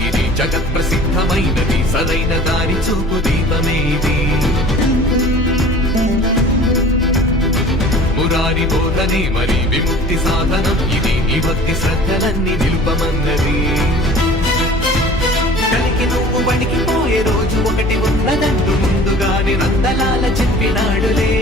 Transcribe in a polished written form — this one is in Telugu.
ఇది జగత్ ప్రసిద్ధమైనది సరైన దారి చూపు దీపమేది మురారి బోధనే మరి విముక్తి సాధనం ఇది నీ భక్తి శ్రద్ధలన్నీ నిలుపమన్నది కలికి నువ్వు వణికిపోయే రోజు ఒకటి ఉన్నదంటూ ముందుగానే నందలాల చెప్పినాడులే